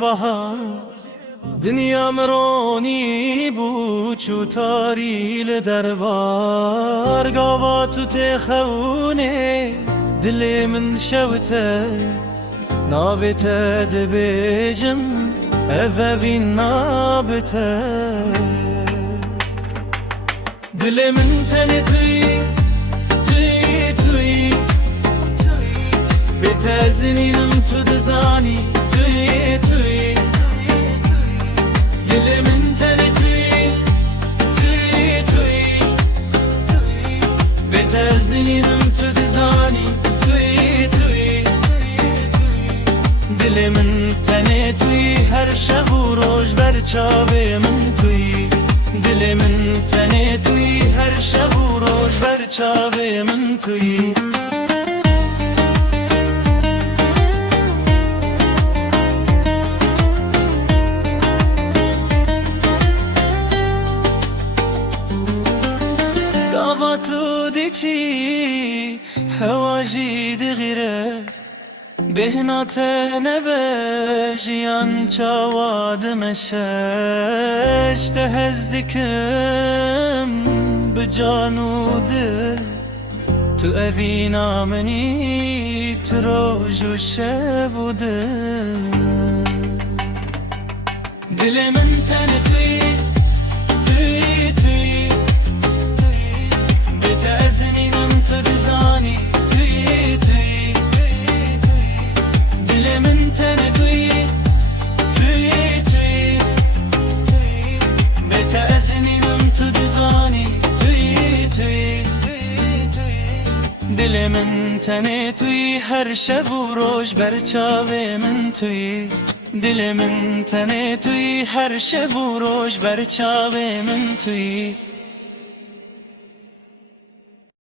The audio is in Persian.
بهار دنیا مرونی بود چو تاری لدربار گاوا تو تخونه دل من شوته نابته دبیجم اوی نابته دل من تنه توی بتزنینم تو دزانی توی دل من تنه توی بتزنینم تو دزانی توی دل من تنه توی هر شب و روز بر چاوه من توی دل من تنه توی هر شب و روز بر چاوه من توی تو دیچی هواجی دغیره بهنات نبجیان چاواد مشش تهزدکم بجانو دل تو اوی نامنی تو روز و شب و دل دل من تنه توی بتزنینم تو دزانی توی دل من تنه توی بتزنینم تو دزانی توی دل من تنه توی هر شب و روز بر چاوه من توی دل من تنه توی هر شب و روز بر چاوه من توی